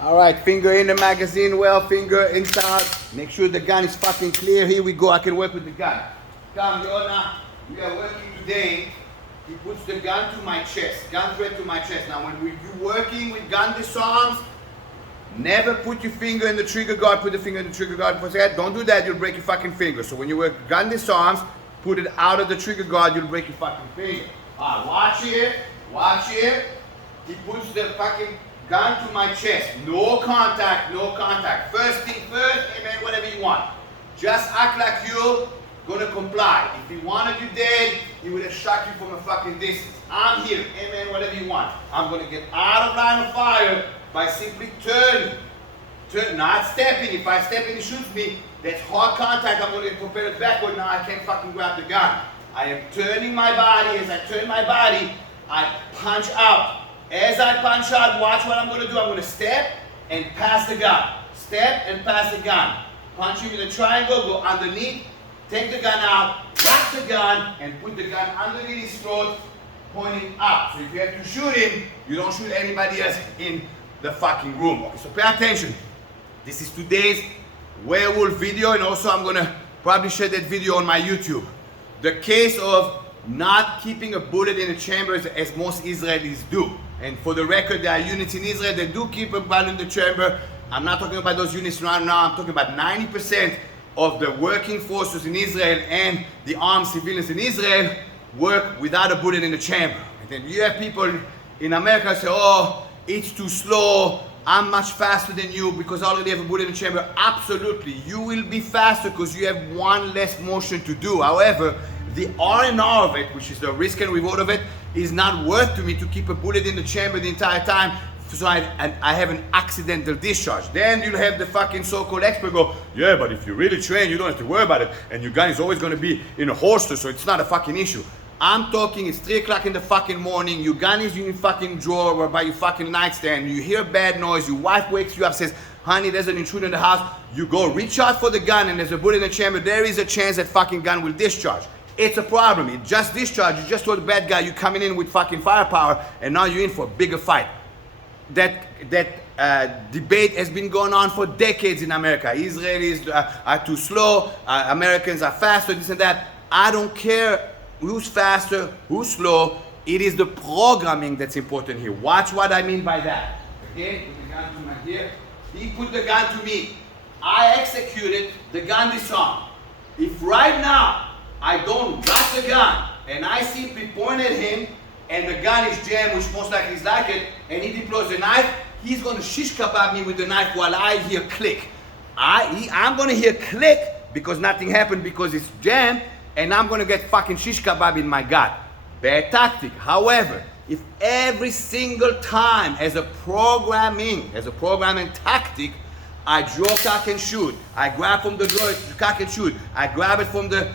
All right, finger in the magazine well, finger inside. Make sure the gun is fucking clear. Here we go. I can work with the gun. Come, Yona. We are working today. He puts the gun to my chest, gun thread to my chest. Now, when you're working with gun disarms, never put your finger in the trigger guard. Put the finger in the trigger guard for a second. Don't do that. You'll break your fucking finger. So when you work gun disarms, put it out of the trigger guard. You'll break your fucking finger. Watch here. Watch here. He puts the fucking gun to my chest. No contact, no contact. First thing first, amen, whatever you want. Just act like you're gonna comply. If he wanted you dead, he would have shot you from a fucking distance. I'm here, amen, whatever you want. I'm gonna get out of line of fire by simply turning. Not stepping. If I step and he shoots me, that's hard contact. I'm gonna get propelled backward. Now I can't fucking grab the gun. I am turning my body. As I turn my body, I punch out. As I punch out, watch what I'm going to do. I'm going to step and pass the gun. Step and pass the gun. Punch him in a triangle, go underneath, take the gun out, whack the gun, and put the gun underneath his throat, pointing up. So if you have to shoot him, you don't shoot anybody else in the fucking room. Okay, so pay attention. This is today's werewolf video, and also I'm going to probably share that video on my YouTube. The case of not keeping a bullet in the chambers as most Israelis do. And for the record, there are units in Israel that do keep a bullet in the chamber. I'm not talking about those units right now. I'm talking about 90% of the working forces in Israel and the armed civilians in Israel work without a bullet in the chamber. And then you have people in America say, oh, it's too slow. I'm much faster than you because I already have a bullet in the chamber. Absolutely, you will be faster because you have one less motion to do. However, the R&R of it, which is the risk and reward of it, is not worth to me to keep a bullet in the chamber the entire time so I have an accidental discharge. Then you'll have the fucking so-called expert go, yeah, but if you really train, you don't have to worry about it, and your gun is always going to be in a holster, so it's not a fucking issue. I'm talking, it's 3 o'clock in the fucking morning, your gun is in your fucking drawer or by your fucking nightstand, you hear bad noise, your wife wakes you up, says, honey, there's an intruder in the house, you go reach out for the gun and there's a bullet in the chamber, there is a chance that fucking gun will discharge. It's a problem. It just discharged. You just told the bad guy you're coming in with fucking firepower, and now you're in for a bigger fight. That debate has been going on for decades in America. Israelis are too slow. Americans are faster. This and that. I don't care who's faster, who's slow. It is the programming that's important here. Watch what I mean by that. Okay, put the gun to my ear. He put the gun to me. I executed the gun disarm. If right now I don't got the gun and I simply point at him and the gun is jammed, which most likely is like it, and he deploys the knife, he's going to shish kebab me with the knife while I hear click. I'm going to hear click because nothing happened because it's jammed, and I'm going to get fucking shish kebab in my gut. Bad tactic. However, if every single time as a programming tactic, I draw, cock and shoot. I grab from the drawer, cock and shoot. I grab it from the,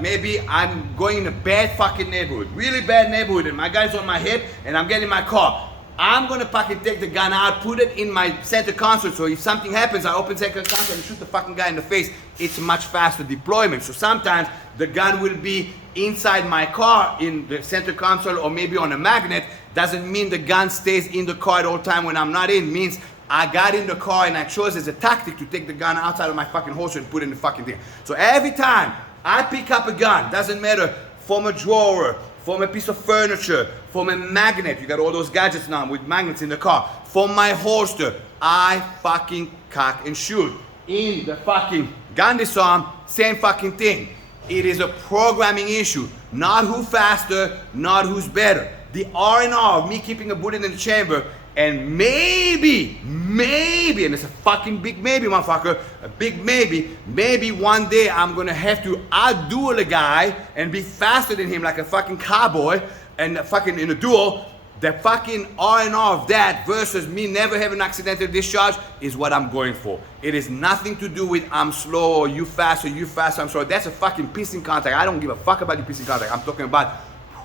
maybe I'm going in a bad fucking neighborhood, really bad neighborhood, and my guy's on my hip, and I'm getting in my car. I'm gonna fucking take the gun out, put it in my center console, so if something happens, I open center console and shoot the fucking guy in the face. It's much faster deployment. So sometimes the gun will be inside my car in the center console or maybe on a magnet. Doesn't mean the gun stays in the car at all time when I'm not in. Means I got in the car and I chose as a tactic to take the gun outside of my fucking holster and put it in the fucking thing. So every time I pick up a gun, doesn't matter, from a drawer, from a piece of furniture, from a magnet, you got all those gadgets now with magnets in the car, from my holster, I fucking cock and shoot. In the fucking gun disarm, same fucking thing. It is a programming issue, not who faster, not who's better. The R&R of me keeping a bullet in the chamber, and maybe, and it's a fucking big maybe, motherfucker, a big maybe one day I'm gonna have to outduel a guy and be faster than him like a fucking cowboy and fucking in a duel. The fucking R&R of that versus me never having an accidental discharge is what I'm going for. It is nothing to do with I'm slow or you fast or you fast, I'm slow. That's a fucking pissing contact. I don't give a fuck about your pissing contact. I'm talking about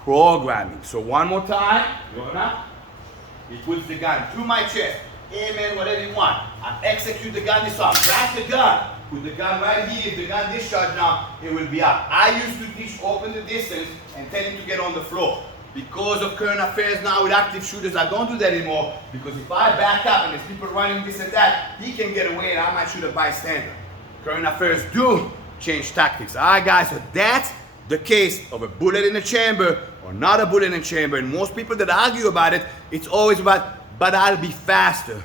programming. So one more time, he puts the gun to my chest. Amen, whatever you want. I execute the gun disarm. Grab the gun. Put the gun right here. If the gun discharge now, it will be up. I used to teach open the distance and tell him to get on the floor. Because of current affairs now with active shooters, I don't do that anymore. Because if I back up and there's people running this and that, he can get away and I might shoot a bystander. Current affairs do change tactics. All right, guys, so that's the case of a bullet in the chamber or not a bullet in the chamber. And most people that argue about it, it's always about, but I'll be faster.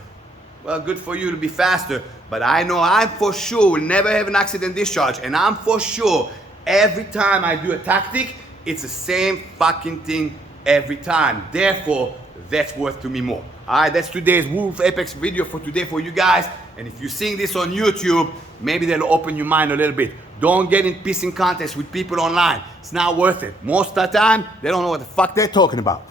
Well, good for you to be faster, but I know I for sure will never have an accident discharge, and I'm for sure every time I do a tactic, it's the same fucking thing every time. Therefore, that's worth to me more. All right, that's today's Wolf Apex video for today for you guys. And if you're seeing this on YouTube, maybe that'll open your mind a little bit. Don't get in pissing contests with people online. It's not worth it. Most of the time, they don't know what the fuck they're talking about.